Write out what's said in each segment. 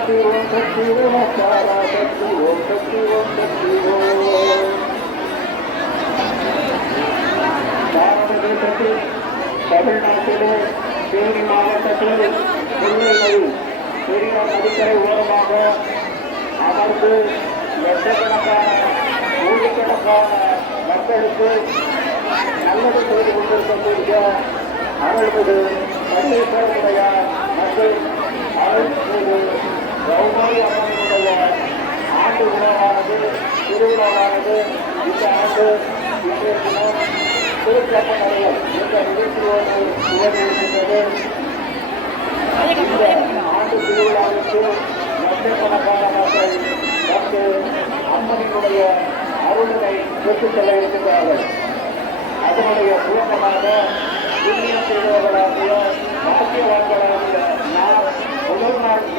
சக்தி ஓம் சக்தி ஓமக்காரா சக்தி ஓம் சக்தி ஓம் சக்தி ஓம் பாரத தமிழ்நாட்டிலே தேனி மாவட்டத்தில் முல்லை நதி நதிக்கரை ஓரமாக அமர்ந்து லட்சக்கணக்கான நூற்றுக்கணக்கான மக்களுக்கு நல்லது செய்து கொண்டிருக்கக்கூடிய அருள்மிகு பன்னீர்செல்வமுடைய மற்றும் அருள்மிகு கௌமாரி அம்மனுடைய ஆண்டு விழாவானது திருவிழாவானது இந்த ஆண்டு இன்றைய தினம் திருச்சப்பனையில் இந்த நிகழ்ச்சியோடு துவங்கியிருக்கின்றது இந்த ஆண்டு திருவிழாவிற்கு லட்சக்கணக்கான மக்கள் வந்து அம்மனினுடைய அருளினை பெற்றுச் செல்ல இருக்கின்றார்கள் அதனுடைய சுயமான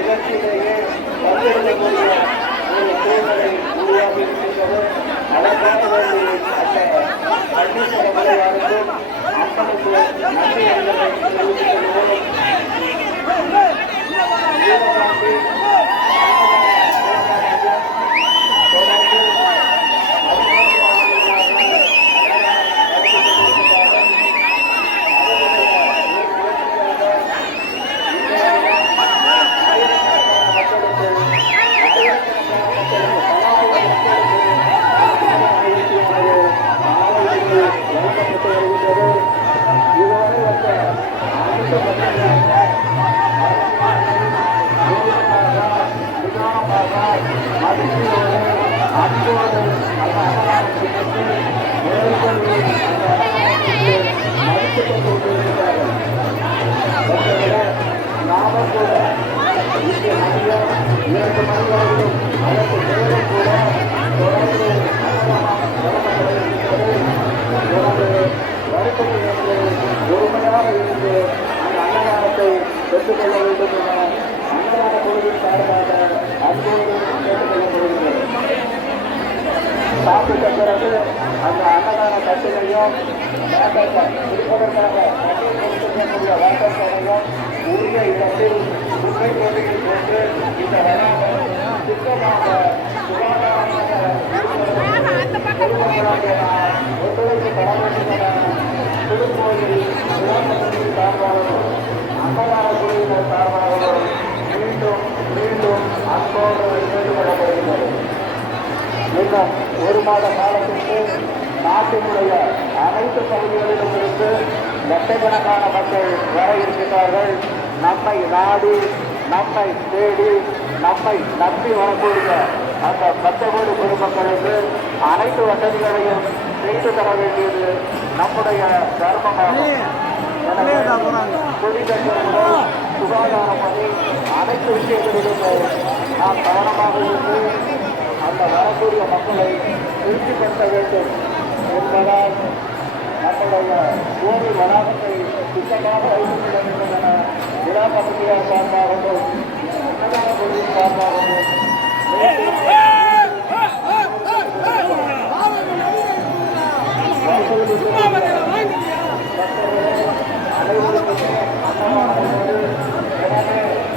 முதல் நாள் ஒரு சூழ்நிலை உருவாகி இருக்கின்றது அதற்காக அந்த நன்றி என்பதை நாம கூட தொடர்ந்து அன்னதானம் வழங்கப்படுகின்றது எனது வருத்தத்தில் இருந்து பொறுமையாக இருந்து அந்த அன்னதானத்தை பெற்றுக்கொள்ள வேண்டும் என அன்னதான குழுவின் சார்பாக அன்போடு கேட்டுக்கொள்ளப்படுகின்றது சாப்பிட்ட பிறகு அந்த அன்னதான தட்டுகளையும் இருப்பதற்காக தண்ணீர் கொடுத்திருக்கக்கூடிய உரிய இடத்தில் குப்பை போட்டியில் போட்டு இந்த வளாகம் சுத்தமாக சுகாதாரமாக ஒத்துழைப்பு தர திருக்கோயில் மாத காலத்திற்கு நாட்டினுடைய அனைத்து பகுதிகளிலும் இருந்து லட்சக்கணக்கான மக்கள் வர இருக்கின்றார்கள். நம்மை நாடி நம்மை தேடி நம்மை நம்பி வரக்கூடிய அந்த பத்து கோடி பொதுமக்களுக்கு அனைத்து வசதிகளையும் செய்து தர வேண்டியது நம்முடைய தர்மமாகும். எனவே சுகாதார பணி அனைத்து விஷயங்களிலும் நாம் கவனமாக இருந்து அந்த வரக்கூடிய மக்களை திருப்திப்படுத்த வேண்டும் என்பதால் நம்முடைய கோவில் வளாகத்தை சுத்தமாக வைத்துக்கொள்ள வேண்டும் என விழா கமிட்டியார் சார்பாகவும் அன்னதான குழுவின் சார்பாகவும்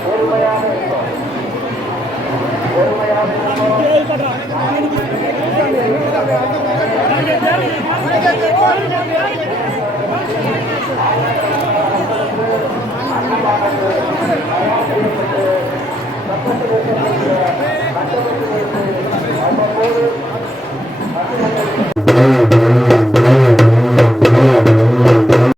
பொறுமையாக பொறுமையாக இருக்கும் அவ்வப்போது